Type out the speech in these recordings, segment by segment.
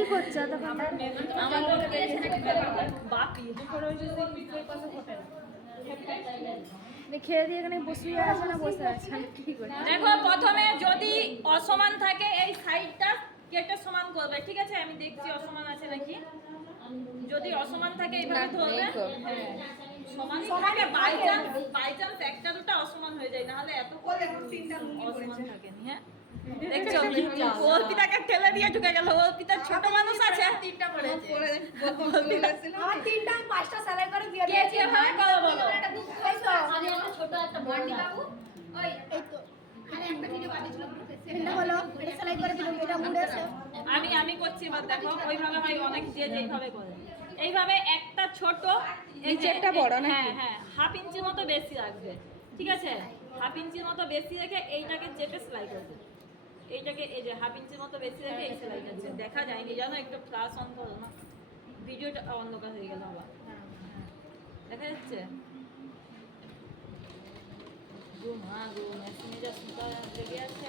কি করছ তখন আমার বাকি দুপুরে হয়েছে সেই পাশে হোটেল। খেয়ে দিয়ে এখানে বসে আছে না বসে আছে? কি করি দেখো প্রথমে যদি অসমান থাকে এই সাইডটা কেটে সমান করবে ঠিক আছে? আমি দেখছি অসমান আছে নাকি? যদি অসমান থাকে এইভাবে ধরবে? হ্যাঁ। সমান থাকে বাই চান্স বাই চান্স একটা দুটো অসমান হয়ে যায় নাহলে এত করে অসমান থাকে হ্যাঁ? দেখছ? অর্পিতাকে ঠেলে দিয়ে ঢুকে গেল। অর্পিতা ছোট মানুষ আছে। তিনটা পড়েছে আমার তিনটা আমি পাঁচটা সেলাই করে দিয়ে কে যেভাবে করো বলো? এই তো ছোট একটা বড় বাবু ওই এই তো। আরে একটা ভিডিও বানিয়েছিল। গ্রুপে এটা হলো এটা সেলাই করে দিলাম এটা মুড়ে আছে। আমি আমি করছি এবার দেখো। ওইভাবে হয় অনেক যে যেইভাবে করে। এইভাবে একটা ছোট নিচেরটা বড় নাকি? হ্যাঁ হ্যাঁ হাফ ইঞ্চির মতো বেশি রাখবে। ঠিক আছে? হাফ ইঞ্চির মতো বেশি রেখে এইটাকে চেপে সেলাই করবে। এইটাকে এই যে হাফ ইঞ্চির মতো বেশি রেখে এই সেলাই করছে দেখা যায়নি জানো একটু ফ্লাশ অন করো না ভিডিওটা অন্ধকার হয়ে গেল আবার। হ্যাঁ, দেখা যাচ্ছে? গো মা গো মেশিনে যা সুতা লেগে আছে।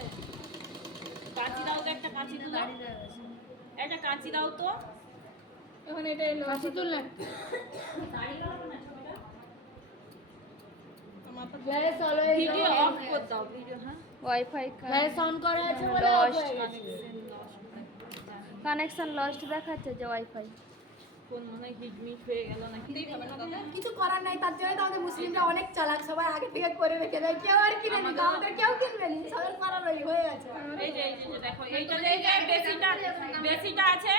কাঁচি দাও তো একটা কাঁচি তুলো। একটা কাঁচি দাও তো। এখন এটা এলো কাশি তুললেন ভিডিও অফ করে দাও ভিডিও হ্যাঁ? ওয়াইফাই গ্যাস অন করা আছে বলে লস্ট কানেকশন লস্ট দেখাচ্ছে যে ওয়াইফাই মনে হয় হয়ে কিছু করার নাই তার জন্য তো আমাদের মুসলিমরা অনেক চালাক সবাই আগে থেকে করে রেখে দেয়। কেউ আর কিনে নি আমাদের কেউ কিনবে নি সবার করার হয়ে গেছে। এই যে দেখো এইটা বেশিটা বেশিটা আছে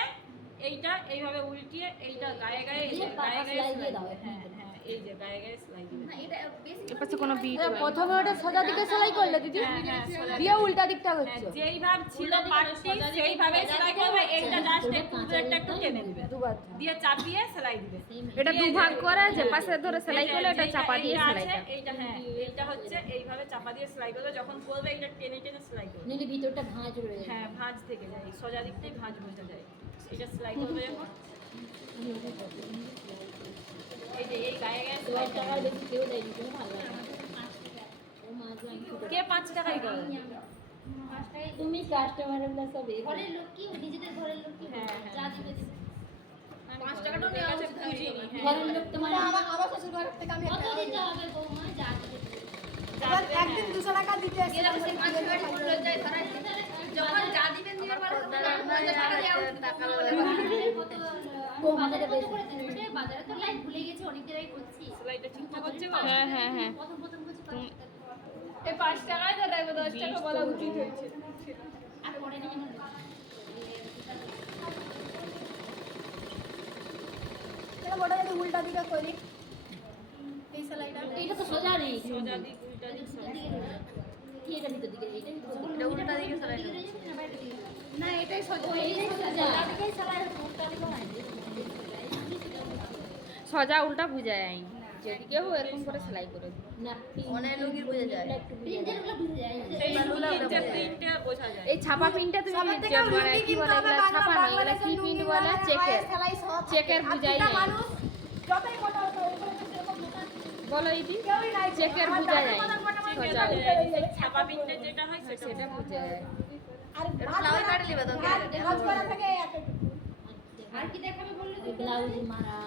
এইটা এইভাবে উল্টিয়ে এইটা গায়ে গায়ে গায়ে গায়ে দাও, হ্যাঁ এই যে গায়ে গায়ে সেলাই দিবে না এটা বেশি এপাশে কোনো বিট প্রথমে ওটা সোজা দিকে সেলাই করলে দিদি। হ্যাঁ হ্যাঁ দিয়ে উল্টা দিকটা হ্যাঁ, হচ্ছে। যেই ভাব ছিল পাটটি সেইভাবে সেলাই করবে এইটা জাস্ট একটু উপরেরটা একটু টেনে দিবে। দুবার দিয়ে চাপিয়ে সেলাই দিবে। এটা দু ভাগ করে যে পাশে ধরে সেলাই করলে এটা চাপা দিয়ে এইটা এইটা হ্যাঁ এইটা হচ্ছে এইভাবে চাপা দিয়ে সেলাই করবে যখন করবে এইটা টেনে টেনে সেলাই করবে। নিলে ভিতরটা ভাঁজ রয়ে যায় হ্যাঁ ভাঁজ থেকে যায় সোজা দিক থেকে ভাঁজ যায়। এটা সেলাই করবে যখন। দশ সেলাই টাকার বেশি কেউ দেয়নি কোনো ভালো কে পাঁচ টাকাই করে? তুমি কাস্টমারের না সব ঘরের লোক কি? নিজেদের ঘরের লোক কি? হ্যাঁ, হ্যাঁ। যা দিবে। পাঁচ টাকাটাও নেওয়া উচিত হ্যাঁ ঘরের লোক তোমার আমার আমার শ্বশুর ঘরের থেকে আমি কত দিতে হবে বৌমা? যা দিবে। একদিন দুশো টাকা দিতে এসে যখন যা দিবেন দিবে পারে হ্যাঁ হ্যাঁ হ্যাঁ উল্টা দিকে করি এই সেলাইটা এইটা তো সোজা নেই। সোজা দিক, উল্টা দিক সেলাই। কি এটা ভিতর দিকে এইটা এটা উল্টা দিকে সেলাই না এটাই সোজা উল্টা বুঝা যায়। যেদিকে হোক এরকম করে সেলাই করে এই ছাপা প্রিন্টটা তুমি কি বলে এগুলা ছাপা এগুলা কি প্রিন্ট বলে চেকের। চেকের বুঝাই যায় বলো ইদি। চেকের বুঝা যায় সোজা ছাপা প্রিন্টে যেটা হয় সেটা সেটা বুঝা যায়। আর কি দেখাবে বললে ব্লাউজ মারা